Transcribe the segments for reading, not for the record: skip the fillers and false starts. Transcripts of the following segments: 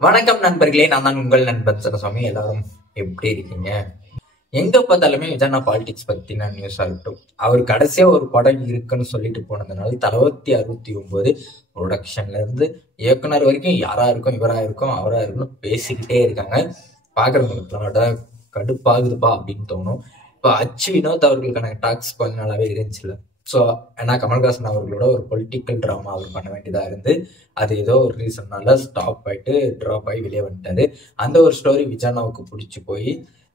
வணக்கம் நண்பர்களே, நான் தான் உங்கள் நண்பன் சரசாமி. எல்லாரும் எப்படி இருக்கீங்க? எங்க பார்த்தாலுமே விஜயனா பாலிடிக்ஸ் பத்தின நியூஸா இருக்கட்டும். அவர் கடைசியா ஒரு படம் இருக்குன்னு சொல்லிட்டு போனதுனால தளபதி 69 ப்ரொடக்ஷன்ல இருந்து இயக்குனர் வரைக்கும் யாரா இருக்கும், இவரா இருக்கும், அவரா இருக்குன்னு பேசிக்கிட்டே இருக்காங்க. பாக்குறவங்களுக்கு கடுப்பாகுதுப்பா அப்படின்னு தோணும். இப்போ அச்சு வினோத் அவர்களுக்கான டாக்ஸ் கொஞ்ச நாளாவே இருந்துச்சுல்ல. ஸோ ஏன்னா கமல்ஹாசன் அவர்களோட ஒரு பொலிட்டிக்கல் ட்ராமா அவர் பண்ண வேண்டியதா இருந்து அது ஏதோ ஒரு ரீசன்னால ஸ்டாப் ஆயிட்டு ட்ராப் ஆகி வெளியே வந்துட்டாரு. அந்த ஒரு ஸ்டோரி விஜயானாவுக்கு பிடிச்சி போய்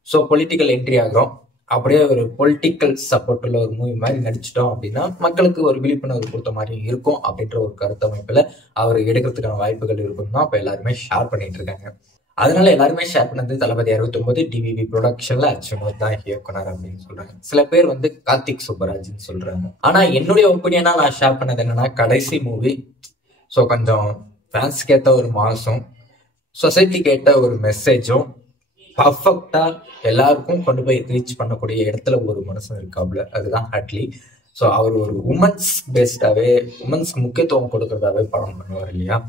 ஸோ பொலிட்டிக்கல் என்ட்ரி ஆகிறோம், அப்படியே ஒரு பொலிட்டிக்கல் சப்போர்ட் உள்ள ஒரு மூவி மாதிரி நடிச்சிட்டோம் அப்படின்னா மக்களுக்கு ஒரு விழிப்புணர்வு கொடுத்த மாதிரி இருக்கும் அப்படின்ற ஒரு கருத்தமைப்புல அவர் எடுக்கிறதுக்கான வாய்ப்புகள் இருக்குன்னு தான் இப்போ எல்லாருமே ஷேர் பண்ணிட்டு இருக்காங்க. அதனால எல்லாருமே ஷேர் பண்ணது தளபதி 69 டிவிவி ப்ரொடக்ஷன்ல அச்சுவினோத் தான் இயக்குனர் அப்படின்னு சொல்றாங்க. சில பேர் கார்த்திக் சுப்பராஜ்னு சொல்றாங்க. ஆனா என்னுடைய ஒப்பீனியனா நான் ஷேர் பண்ணது என்னன்னா, கடைசி மூவி ஸோ கொஞ்சம் ஃபேன்ஸ்க்கு ஏற்ற ஒரு மாசம், சொசைட்டிக்கு ஏற்ற ஒரு மெசேஜும் பர்ஃபெக்டா எல்லாருக்கும் கொண்டு போய் ரீச் பண்ணக்கூடிய இடத்துல ஒரு மனுஷன் இருக்காப்ல, அதுதான் அட்லி. ஸோ அவர் ஒரு உமன்ஸ் பேஸ்டாவே, உமன்ஸ்க்கு முக்கியத்துவம் கொடுக்கறதாவே படம் பண்ணுவார் இல்லையா.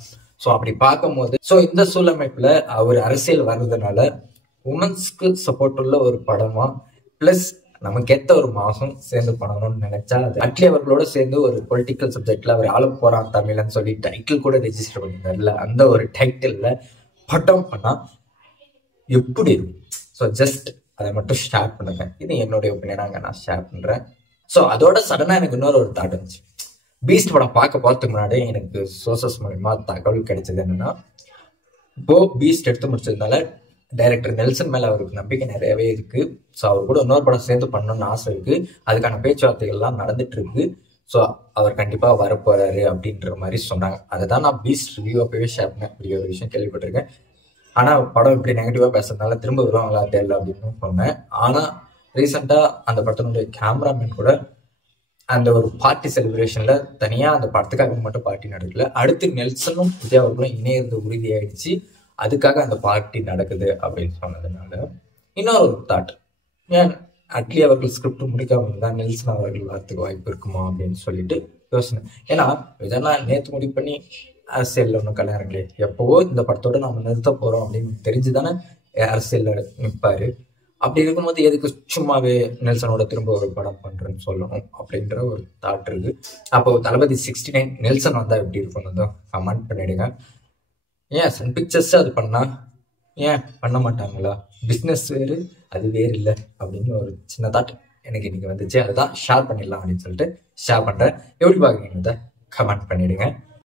ஸோ அப்படி பார்க்கும்போது ஸோ இந்த சூழமைப்புல அவர் அரசியல் வர்றதுனால உமன்ஸ்க்கு சப்போர்ட் உள்ள ஒரு படமா பிளஸ் நமக்கு ஏற்ற ஒரு மாசம் சேர்ந்து பண்ணணும்னு நினைச்சா அது அட்லி அவர்களோட சேர்ந்து ஒரு பொலிட்டிக்கல் சப்ஜெக்ட்ல அவர் ஆள போறான் தமிழன்னு சொல்லி டைட்டில் கூட ரெஜிஸ்டர் பண்ணியிருந்தாருல, அந்த ஒரு டைட்டில்ல படம் பண்ணா எப்படி இருக்கும்? ஸோ ஜஸ்ட் அதை மட்டும் ஷேர் பண்ணுங்க. இது என்னுடைய ஒப்பீனியனாக நான் ஷேர் பண்றேன். ஸோ அதோட சடனா எனக்கு இன்னொரு ஒரு தாட் இருந்துச்சு. பீஸ்ட் படம் பார்க்க போறதுக்கு முன்னாடி எனக்கு சோர்சஸ் மூலமா தகவல் கிடைச்சது என்னன்னா, இப்போ பீஸ்ட் எடுத்து முடிச்சதுனால டைரக்டர் நெல்சன் மேல அவருக்கு நம்பிக்கை நிறையவே இருக்கு. ஸோ அவர் கூட இன்னொரு படம் சேர்ந்து பண்ணணும்னு ஆசை இருக்கு. அதுக்கான பேச்சுவார்த்தைகள்லாம் நடந்துட்டு இருக்கு. ஸோ அவர் கண்டிப்பா வரப்போறாரு அப்படின்ற மாதிரி சொன்னாங்க. அதை தான் நான் பீஸ்ட் ரிவ்யூ அப்பவே ஷேர் பண்ணேன். இப்படி ஒரு விஷயம் கேள்விப்பட்டிருக்கேன். ஆனா படம் இப்படி நெகட்டிவா பேசுறதுனால திரும்ப வருவாங்களா தெரியல அப்படின்னு சொன்னேன். ஆனா ரீசெண்டா அந்த படத்தினுடைய கேமராமேன் கூட அந்த ஒரு பார்ட்டி செலிப்ரேஷன்ல தனியா அந்த படத்துக்காக மட்டும் பார்ட்டி நடக்கல, அடுத்து நெல்சனும் விஜய் அவர்களும் இணையிறது உறுதியாயிடுச்சு, அதுக்காக அந்த பார்ட்டி நடக்குது அப்படின்னு சொன்னதுனால இன்னொரு ஒரு தாட், ஏன் அட்லி அவர்கள் ஸ்கிரிப்ட் முடிக்காம இருந்தா நெல்சன் அவர்கள் வரத்துக்கு வாய்ப்பு இருக்குமா அப்படின்னு சொல்லிட்டு யோசனை. ஏன்னா இதெல்லாம் நேற்று முடிவு பண்ணி அரசியல்ல ஒன்றும் கல்யாணங்களே, எப்பவோ இந்த படத்தோட நம்ம நிறுத்த போறோம் அப்படின்னு தெரிஞ்சுதானே அரசியல்ல நிற்பாரு. அப்படி இருக்கும்போது எதுக்கு சும்மாவே நெல்சனோட திரும்ப ஒரு படம் பண்றேன்னு சொல்லணும் அப்படின்ற ஒரு தாட் இருக்கு. அப்போ தளபதி 69 நெல்சன் வந்தா எப்படி இருக்கணும் கமெண்ட் பண்ணிடுங்க. ஏன் சன் பிக்சர்ஸ் அது பண்ணா ஏன் பண்ண மாட்டாங்களா? பிஸ்னஸ் வேறு அது வேறு இல்லை அப்படின்னு ஒரு சின்ன தாட் எனக்கு இன்னைக்கு வந்துச்சு. அதுதான் ஷேர் பண்ணிடலாம் அப்படின்னு சொல்லிட்டு ஷேர் பண்றேன். எப்படி பாக்குறீங்க கமெண்ட் பண்ணிடுங்க.